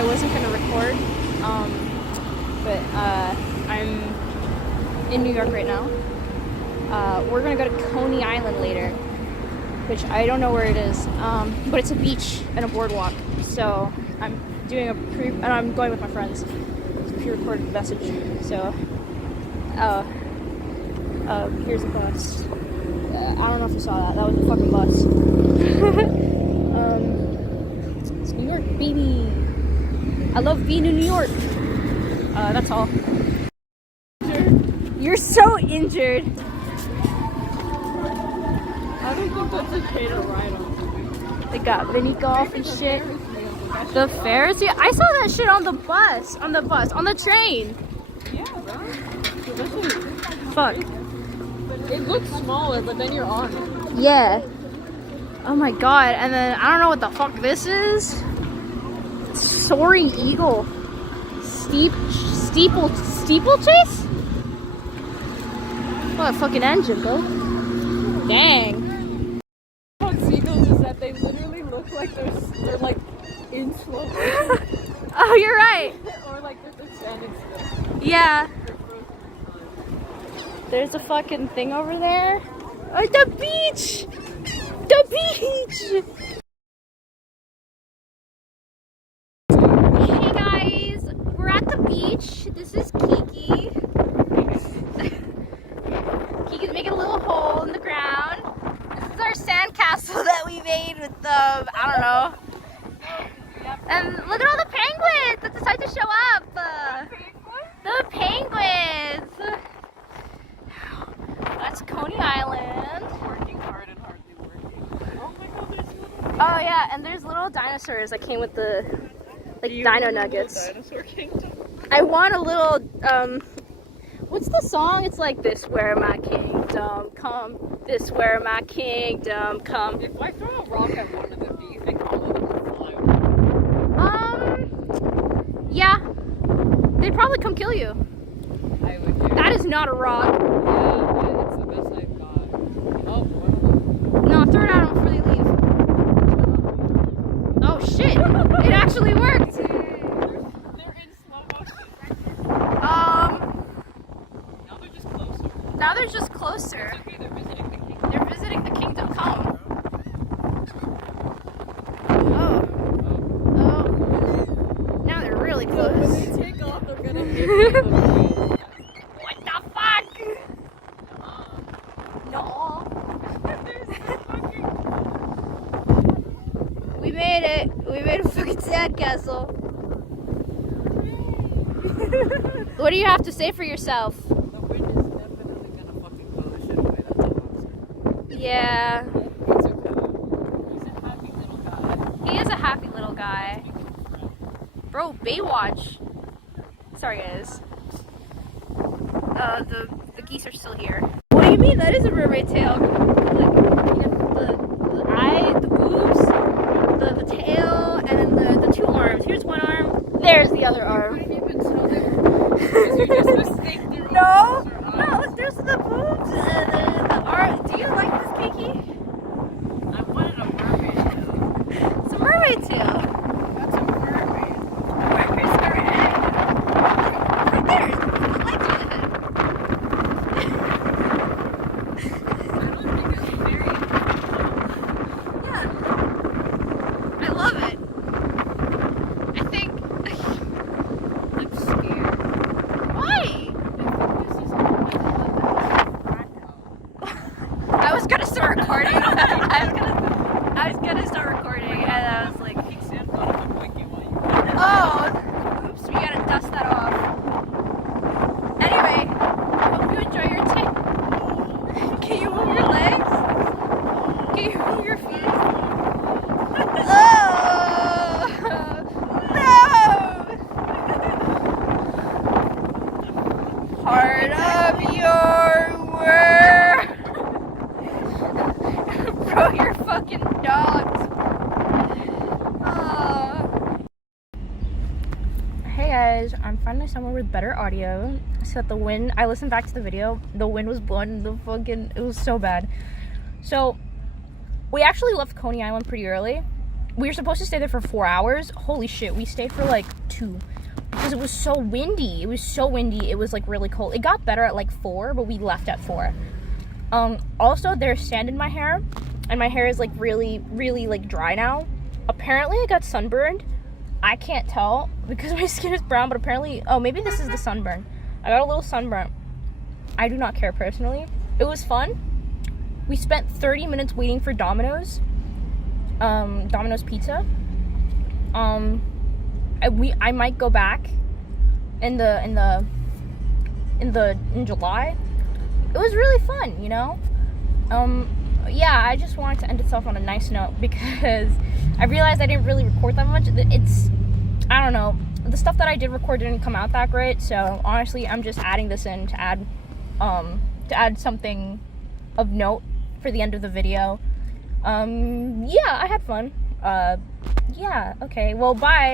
I wasn't gonna record, but I'm in New York right now. We're gonna go to Coney Island later, which I don't know where it is, but it's a beach and a boardwalk. So I'm doing and I'm going with my friends. It's a pre-recorded message. So, here's a bus. I don't know if you saw that. That was a fucking bus. It's New York, baby. I love being in New York. That's all. You're so injured. I don't think that's okay to ride on. They got mini golf and shit. The Ferris? Yeah, I saw that shit on the bus. On the train. Yeah, bro. Fuck. It looks smaller, but then you're on it. Yeah. Oh my god. And then I don't know what the fuck this is. Soaring Eagle. Steeplechase? What a fucking engine, bro. Dang. About seagulls is that they literally look like they're like in slow motion. Oh, you're right. Or like they're standing still. Yeah. There's a fucking thing over there. Oh, the beach! The beach! Hey guys, we're at the beach. This is Kiki. Kiki's making a little hole in the ground. This is our sandcastle that we made with I don't know. And look at all the penguins that decided to show up. The penguins. That's Coney Island. Working hard and hardly working. Oh my god, there's little. Oh yeah, and there's little dinosaurs that came with the dino nuggets. Dinosaur kingdom? I want a little what's the song? It's like this where my kingdom come. This where my kingdom come. If I throw a rock at one of them, do you think all of them will fly away? Yeah. They'd probably come kill you. I would do. That is not a rock. Yeah, but it's the best I've got. Oh, one of them. No, throw it at them before they leave. Oh shit! It actually worked! They're in slow motion. Now they're just closer. Now they're just closer. Okay, they're visiting the kingdom. They're visiting the kingdom come. Oh. Now they're really When close. they take off, they're gonna hit me in the face. What the fuck? No. We made it. We made a fucking sandcastle. What do you have to say for yourself? The wind is definitely gonna fucking blow the shit away. That's all I'm saying. Yeah. It's okay. He's a happy little guy. He is a happy little guy. Bro, Baywatch. Sorry, guys. The geese are still here. What do you mean? That is a mermaid tail. Like, the eye, the boobs, the tail, and then the two arms. Here's one arm. There's the other arm. You couldn't even tell them because you just mistake their No, arms or no, eyes. there's the boobs, the arm. Do you like this, Kiki? I wanted a mermaid tail. It's a mermaid tail. That's a mermaid. Where's her head? Right there. The legs are the head. I don't think it's very. Yeah. I love it. I think. I'm scared. Why? This is all I was gonna start recording. I was gonna start recording, and I was like, fucking sand on a blanket while you oh, oops, we gotta dust that off. Anyway, I hope you enjoy your day. Can you move your legs? Can you move your feet? Oh, no! Part of your world. Bro, you're fucking dogs. Hey guys, I'm finally somewhere with better audio. So that the wind, I listened back to the video, the wind was blowing it was so bad. So we actually left Coney Island pretty early, we were supposed to stay there for 4 hours. Holy shit, we stayed for like 2 because it was so windy. It was so windy. It was like really cold. It got better at like 4, but we left at 4. Also, there's sand in my hair, and my hair is like really, really like dry now. Apparently, I got sunburned. I can't tell because my skin is brown, but apparently, oh, maybe this is the sunburn. I got a little sunburn. I do not care personally. It was fun. We spent 30 minutes waiting for Domino's pizza. I might go back in July. It was really fun, you know? Yeah, I just wanted to end itself on a nice note because I realized I didn't really record that much. I don't know, the stuff that I did record didn't come out that great, so honestly, I'm just adding this in to add something of note for the end of the video. Yeah, I had fun. Yeah, okay, well, bye.